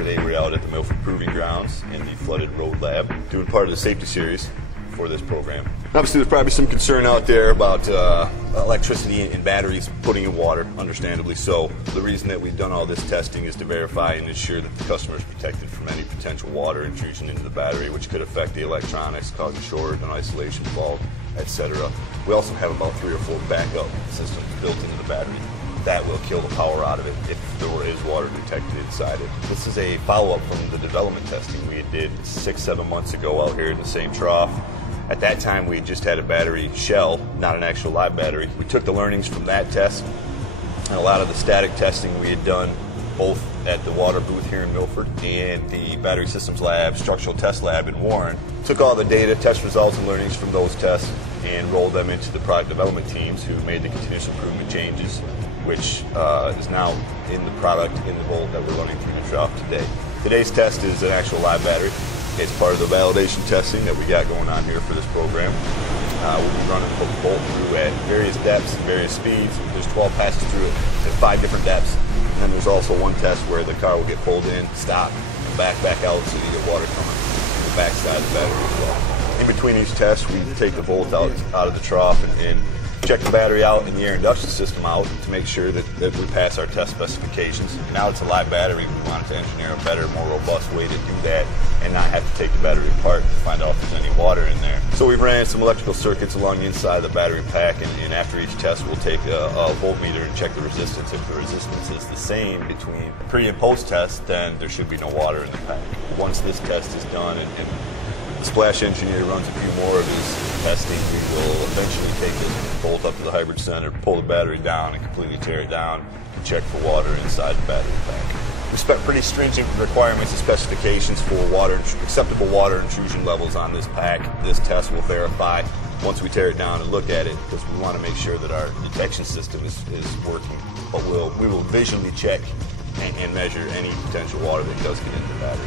Today we're out at the Milford Proving Grounds in the Flooded Road Lab doing part of the safety series for this program. Obviously there's probably some concern out there about electricity and batteries putting in water, understandably so. The reason that we've done all this testing is to verify and ensure that the customer is protected from any potential water intrusion into the battery, which could affect the electronics, cause a short, an isolation fault, etc. We also have about 3 or 4 backup systems built into the battery that will kill the power out of it if there is water detected inside it. This is a follow-up from the development testing we did 6-7 months ago out here in the same trough. At that time we just had a battery shell, not an actual live battery. We took the learnings from that test and a lot of the static testing we had done both at the water booth here in Milford and the battery systems lab, structural test lab in Warren. Took all the data, test results and learnings from those tests and rolled them into the product development teams who made the continuous improvement changes, which is now in the product in the volt that we're running through the Trough today. Today's test is an actual live battery. It's part of the validation testing that we got going on here for this program. We'll be running the bolt through at various depths and various speeds. There's 12 passes through it at 5 different depths. And then there's also one test where the car will get pulled in, stop, and back out so you get water coming from the backside of the battery as well. In between each test, we take the volt out of the trough and check the battery out and the air induction system out to make sure that we pass our test specifications. Now it's a live battery. We wanted to engineer a better, more robust way to do that and not have to take the battery apart to find out if there's any water in there. So we ran some electrical circuits along the inside of the battery pack, and after each test we'll take a voltmeter and check the resistance. If the resistance is the same between pre and post test, then there should be no water in the pack. Once this test is done and the splash engineer runs a few more of his testing, we will eventually take this bolt up to the hybrid center, pull the battery down and completely tear it down and check for water inside the battery pack. We set pretty stringent requirements and specifications for acceptable water intrusion levels on this pack. This test will verify once we tear it down and look at it, because we want to make sure that our detection system is working. But we will visually check and measure any potential water that does get into the battery.